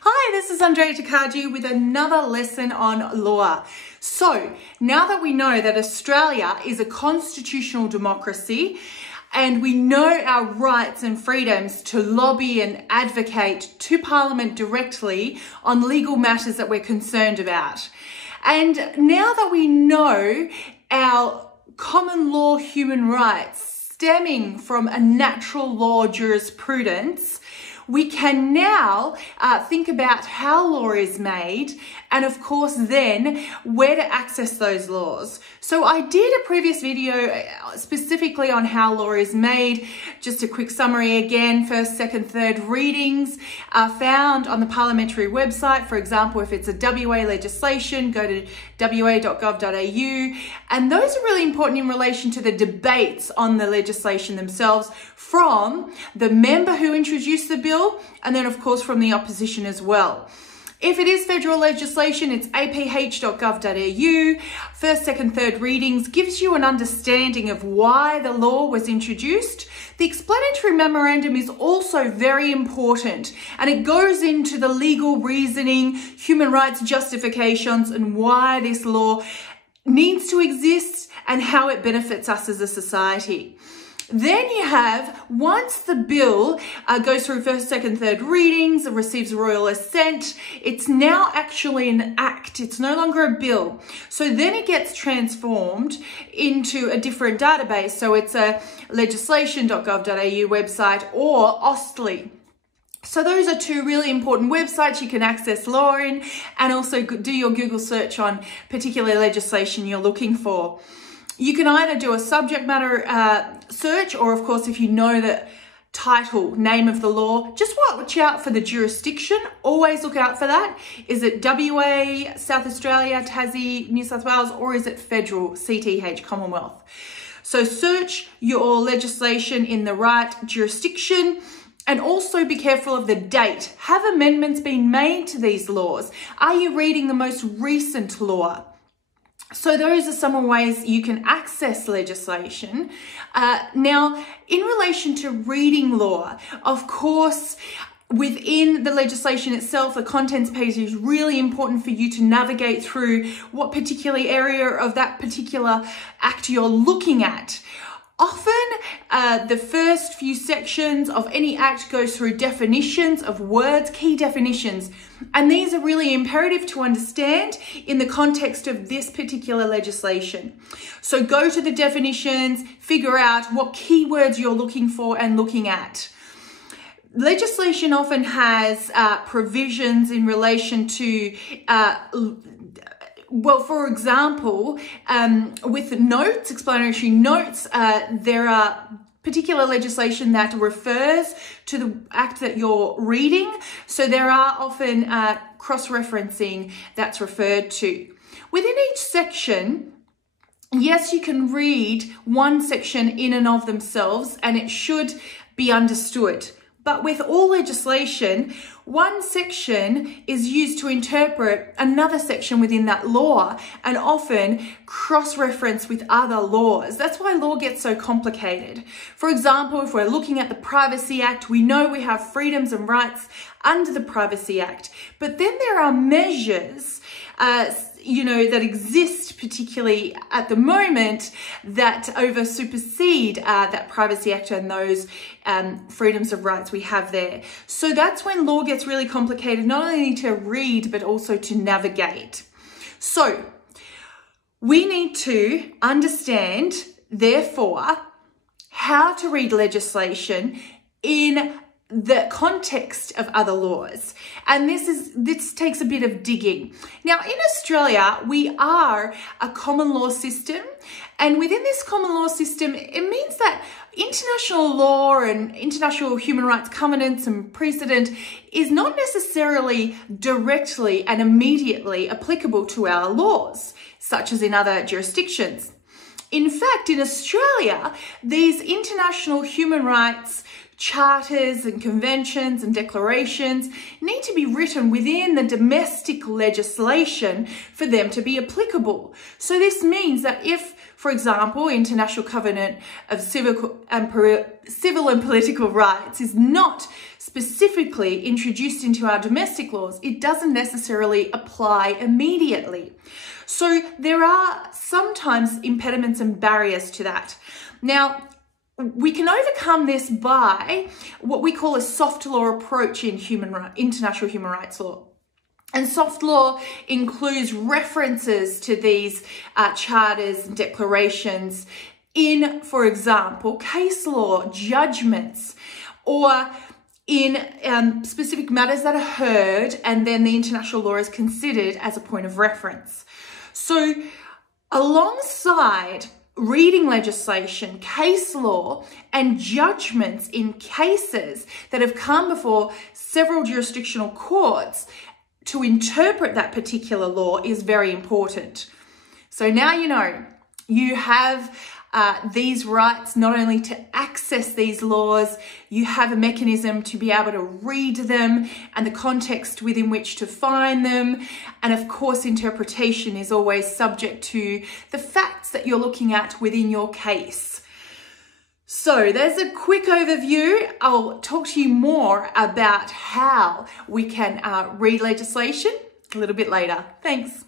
Hi, this is Andrea Takagi with another lesson on law. So, now that we know that Australia is a constitutional democracy and we know our rights and freedoms to lobby and advocate to Parliament directly on legal matters that we're concerned about. And now that we know our common law human rights stemming from a natural law jurisprudence, we can now think about how law is made and of course then where to access those laws. So I did a previous video specifically on how law is made. Just a quick summary again, first, second, third readings are found on the parliamentary website. For example, if it's a WA legislation, go to wa.gov.au. And those are really important in relation to the debates on the legislation themselves from the member who introduced the bill and then of course from the opposition as well. If it is federal legislation, it's aph.gov.au. First, second, third readings gives you an understanding of why the law was introduced. The explanatory memorandum is also very important and it goes into the legal reasoning, human rights justifications and why this law needs to exist and how it benefits us as a society. Then you have, once the bill goes through first, second, third readings and receives royal assent, it's now actually an act. It's no longer a bill. So then it gets transformed into a different database. So it's a legislation.gov.au website or Austly. So those are two really important websites you can access law in and also do your Google search on particular legislation you're looking for. You can either do a subject matter search or of course if you know the title, name of the law, just watch out for the jurisdiction. Always look out for that. Is it WA, South Australia, Tassie, New South Wales, or is it federal, CTH, Commonwealth? So search your legislation in the right jurisdiction. And also be careful of the date. Have amendments been made to these laws? Are you reading the most recent law? So those are some ways you can access legislation. Now, in relation to reading law, of course, within the legislation itself, the contents page is really important for you to navigate through what particular area of that particular act you're looking at. Often, the first few sections of any act goes through definitions of words, key definitions, and these are really imperative to understand in the context of this particular legislation. So go to the definitions, figure out what keywords you're looking for and looking at. Legislation often has provisions in relation to well, for example, with notes, explanatory notes, there are particular legislation that refers to the act that you're reading. So there are often cross-referencing that's referred to. Within each section, yes, you can read one section in and of themselves and it should be understood. But with all legislation, one section is used to interpret another section within that law and often cross-reference with other laws. That's why law gets so complicated. For example, if we're looking at the Privacy Act, we know we have freedoms and rights under the Privacy Act. But then there are measures that exist particularly at the moment that supersede that Privacy Act and those freedoms of rights we have there. So that's when law gets really complicated, not only to read, but also to navigate. So we need to understand, therefore, how to read legislation in the context of other laws. And this takes a bit of digging. Now, in Australia, we are a common law system. And within this common law system, it means that international law and international human rights covenants and precedent is not necessarily directly and immediately applicable to our laws, such as in other jurisdictions. In fact, in Australia, these international human rights charters and conventions and declarations need to be written within the domestic legislation for them to be applicable. So this means that if, For example, International Covenant of Civil and Political Rights is not specifically introduced into our domestic laws. It doesn't necessarily apply immediately. So there are sometimes impediments and barriers to that. Now, we can overcome this by what we call a soft law approach in international human rights law. And soft law includes references to these charters and declarations in, for example, case law, judgments, or in specific matters that are heard, and then the international law is considered as a point of reference. So alongside reading legislation, case law, and judgments in cases that have come before several jurisdictional courts to interpret that particular law is very important. So now you know you have these rights not only to access these laws, you have a mechanism to be able to read them and the context within which to find them. And of course, interpretation is always subject to the facts that you're looking at within your case. So there's a quick overview. I'll talk to you more about how we can read legislation a little bit later. Thanks.